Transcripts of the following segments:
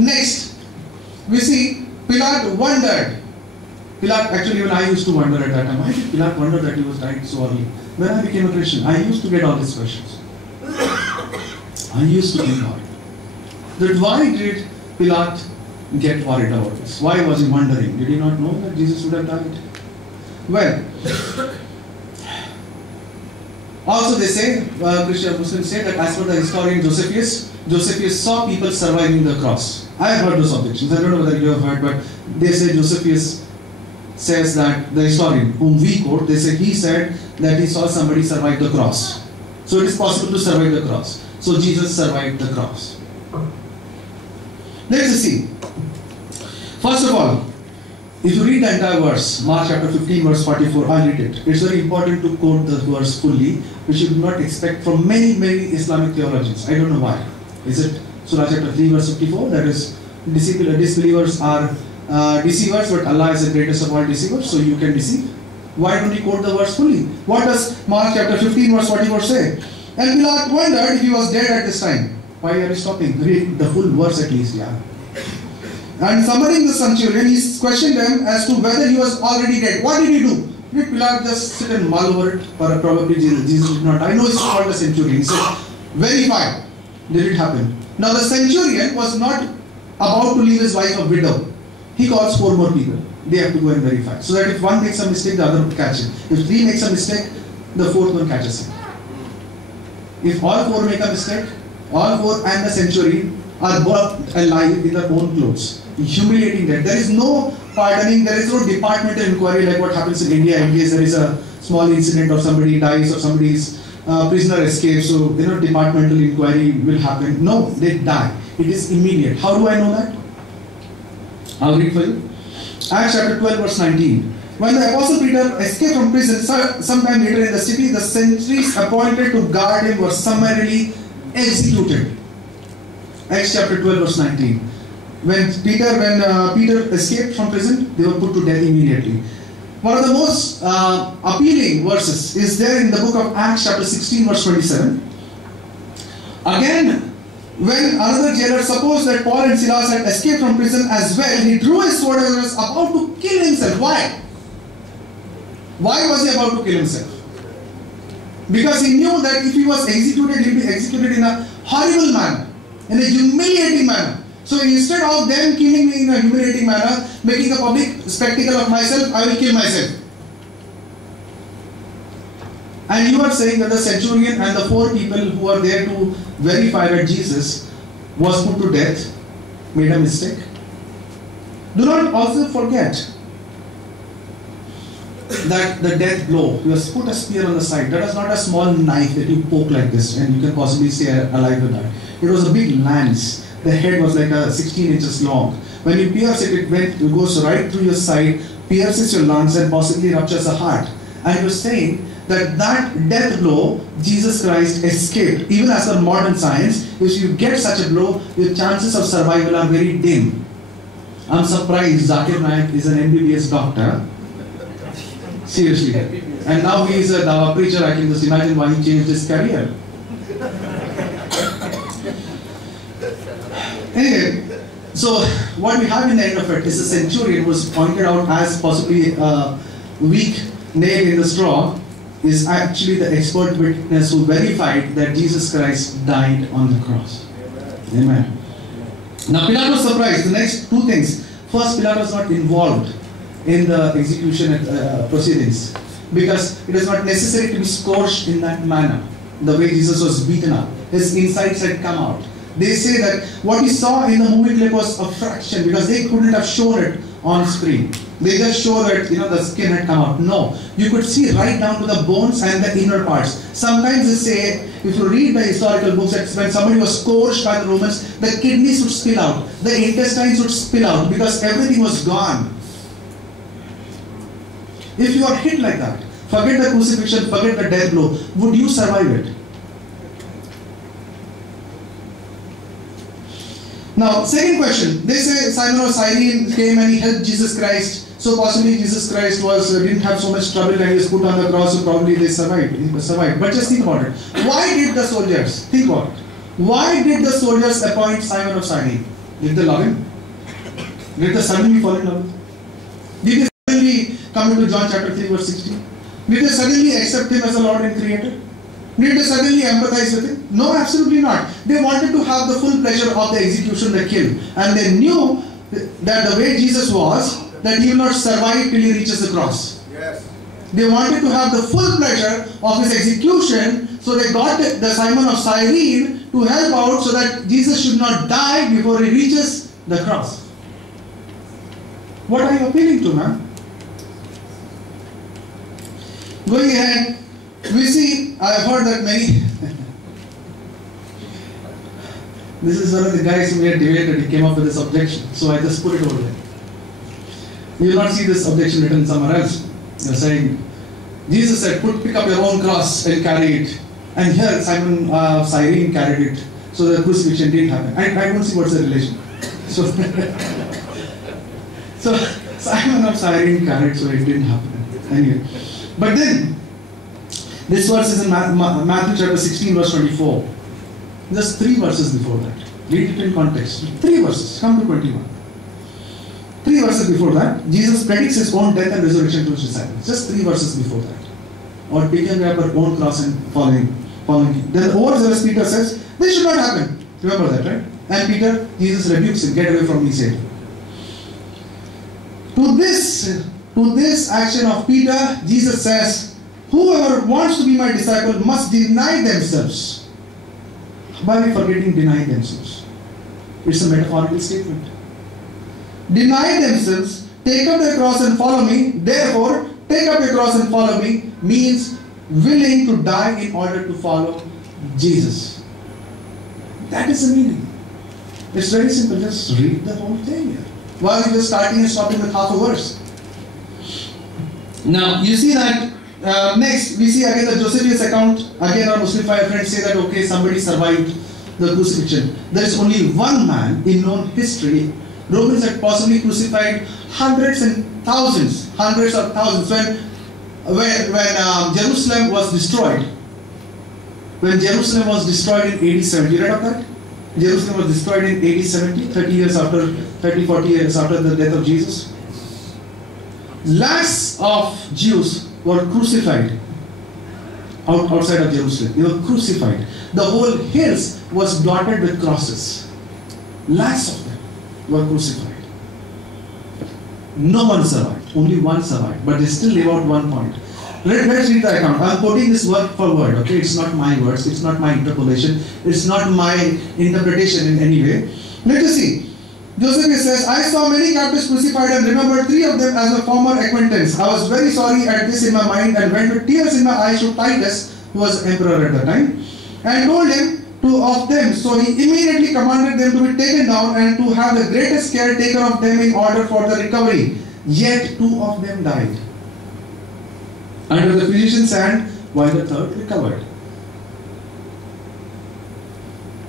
Next, we see Pilate wondered. Pilate, actually even I used to wonder at that time, why did Pilate wonder that he was died so early? When I became a Christian, I used to get all these questions. I used to think about it. That why did Pilate get worried about this? Why was he wondering? Did he not know that Jesus would have died? Well, also they say, Christian Muslims say that as per the historian Josephus saw people surviving the cross. I have heard those objections. I don't know whether you have heard, but they say Josephus says that the historian whom we quote, they say he said that he saw somebody survive the cross. So it is possible to survive the cross. So Jesus survived the cross. Let us see. First of all, if you read the entire verse, Mark chapter 15 verse 44, I'll read it. It's very important to quote the verse fully, which you do not expect from many Islamic theologians. I don't know why. Is it Surah chapter 3 verse 54? That is, disbelievers are deceivers, but Allah is the greatest of all deceivers, so you can deceive. Why don't you quote the verse fully? What does Mark chapter 15 verse 44 say? And Pilate wondered if he was dead at this time. Why are you stopping? Read the full verse at least, yeah. And summoning the centurion, he questioned them as to whether he was already dead. What did he do? Did Pilate just sit and mull over it? Or probably Jesus did not. I know it's called the centurion. He said, verify. Did it happen? Now the centurion was not about to leave his wife a widow. He calls 4 more people. They have to go and verify. So that if one makes a mistake, the other will catch him. If 3 makes a mistake, the 4th one catches him. If all 4 make a mistake, all 4 and the centurion are both alive in their own clothes. Humiliating that. There is no pardoning, there is no departmental inquiry like what happens in India in case there is a small incident or somebody dies or somebody's prisoner escapes. So, departmental inquiry will happen. No, they die. It is immediate. How do I know that? I'll read for you. Acts chapter 12 verse 19. When the apostle Peter escaped from prison, sometime later in the city, the sentries appointed to guard him were summarily executed. Acts chapter 12 verse 19. When Peter escaped from prison, they were put to death immediately. One of the most appealing verses is there in the book of Acts chapter 16 verse 27. Again, when another jailer supposed that Paul and Silas had escaped from prison as well, he drew his sword and was about to kill himself. Why? Why was he about to kill himself? Because he knew that if he was executed, he would be executed in a horrible manner, in a humiliating manner. So instead of them killing me in a humiliating manner, making a public spectacle of myself, I will kill myself. And you are saying that the centurion and the 4 people who are there to verify that Jesus was put to death made a mistake. Do not also forget that the death blow, he was put a spear on the side. That was not a small knife that you poke like this and you can possibly stay alive with that. It was a big lance. The head was like 16 inches long. When you pierce it, it goes right through your side, pierces your lungs and possibly ruptures the heart. And he was saying that death blow, Jesus Christ escaped. Even as per modern science, if you get such a blow, your chances of survival are very dim. I'm surprised Zakir Naik is an MBBS doctor. Seriously. And now he is a Dawa preacher. I can just imagine why he changed his career. Anyway, so what we have in the end of it is a centurion who was pointed out as possibly a weak nail in the straw is actually the expert witness who verified that Jesus Christ died on the cross. Amen. Now Pilate was surprised. The next 2 things. First, Pilate was not involved in the execution proceedings because it is not necessary to be scourged in that manner. The way Jesus was beaten up, his insides had come out. They say that what he saw in the movie clip was a fraction because they couldn't have shown it on screen. They just show that the skin had come out. No, you could see right down to the bones and the inner parts. Sometimes they say, if you read the historical books, that when somebody was scourged by the Romans, the kidneys would spill out, the intestines would spill out because everything was gone. If you are hit like that, forget the crucifixion, forget the death blow, would you survive it? Now, second question. They say Simon of Cyrene came and he helped Jesus Christ. So possibly Jesus Christ didn't have so much trouble and he was put on the cross, so probably they survived. But just think about it. Why did the soldiers, think about it. Why did the soldiers appoint Simon of Cyrene? Did they love him? Did they suddenly fall in love? Did they suddenly come into John chapter 3 verse 16? Did they suddenly accept him as a Lord and Creator? Did they suddenly empathize with him? No, absolutely not. They wanted to have the full pleasure of the execution, the kill. And they knew that the way Jesus was, that he will not survive till he reaches the cross. Yes. They wanted to have the full pleasure of his execution, so they got the Simon of Cyrene to help out so that Jesus should not die before he reaches the cross. What are you appealing to, man? Going ahead, we see, I have heard that many, this is one of the guys who we had debated, he came up with this objection, so I just put it over there. You will not see this objection written somewhere else. They're saying, Jesus said, pick up your own cross and carry it. And here Simon of Cyrene carried it. So the crucifixion didn't happen. I don't see what's the relation. So, so Simon of Cyrene carried, so it didn't happen. Anyway. But then, this verse is in Matthew chapter 16 verse 24. Just 3 verses before that. Read it in context. 3 verses. Come to 21. 3 verses before that, Jesus predicts his own death and resurrection to his disciples. Just 3 verses before that. Or taking up our own cross and following him. Then the overzealous Peter says, this should not happen. Remember that, right? And Peter, Jesus rebukes him, get away from me, Satan. To this action of Peter, Jesus says, whoever wants to be my disciple must deny themselves. Why are we forgetting deny themselves? It's a metaphorical statement. Deny themselves, take up their cross and follow me. Therefore, take up your cross and follow me means willing to die in order to follow Jesus. That is the meaning. It's very simple. Just read the whole thing here. Why are you just starting and stopping with half a verse? Now, you see that next, we see again the Josephus account. Again, our Muslim friends say that, okay, somebody survived the crucifixion. There is only one man in known history. Romans had possibly crucified hundreds of thousands. When Jerusalem was destroyed. When Jerusalem was destroyed in AD 70, you read of that? Jerusalem was destroyed in AD 70, 40 years after the death of Jesus. Lakhs of Jews were crucified outside of Jerusalem. They were crucified. The whole hills was dotted with crosses. Lakhs of them were crucified. No one survived. Only one survived. But they still live out one point. Let's read the account. I am quoting this word for word. Okay, it's not my words. It's not my interpolation. It's not my interpretation in any way. Let us see. Josephus says, I saw many captives crucified and remembered 3 of them as a former acquaintance. I was very sorry at this in my mind and went with tears in my eyes to Titus, who was emperor at the time, and told him 2 of them. So he immediately commanded them to be taken down and to have the greatest care taken of them in order for the recovery. Yet 2 of them died under the physician's hand, while the 3rd recovered.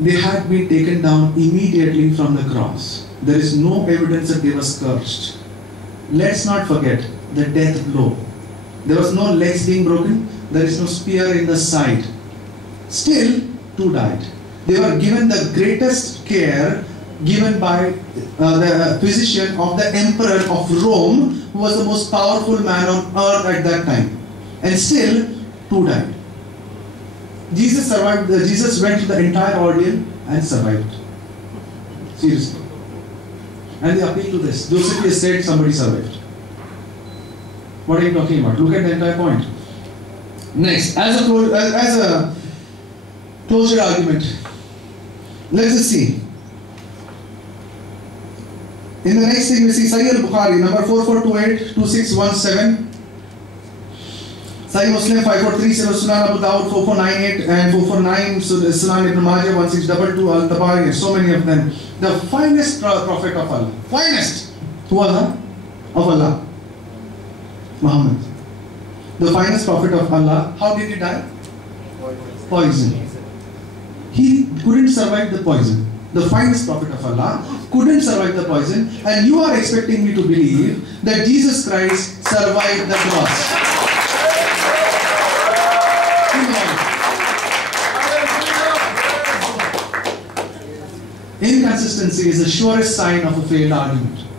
They had been taken down immediately from the cross. There is no evidence that they were scourged. Let's not forget the death blow. There was no legs being broken. There is no spear in the side. Still, 2 died. They were given the greatest care given by the physician of the emperor of Rome, who was the most powerful man on earth at that time. And still, 2 died. Jesus survived. Jesus went through the entire ordeal and survived. Seriously. And they appeal to this. Josephus said somebody survived. What are you talking about? Look at the entire point. Next, as a closure argument, let's just see. In the next thing we see Sahih al-Bukhari, number 4428-2617. Sahih Muslim 5437, Sunan Abu Dawud 4498 and 449, Sunan Ibn Majah 1622, Al-Tabari, so many of them. The finest prophet of Allah. Finest. Who was that? Of Allah. Muhammad. The finest prophet of Allah. How did he die? Poison. He couldn't survive the poison. The finest prophet of Allah couldn't survive the poison, and you are expecting me to believe that Jesus Christ survived the cross. In inconsistency is the surest sign of a failed argument.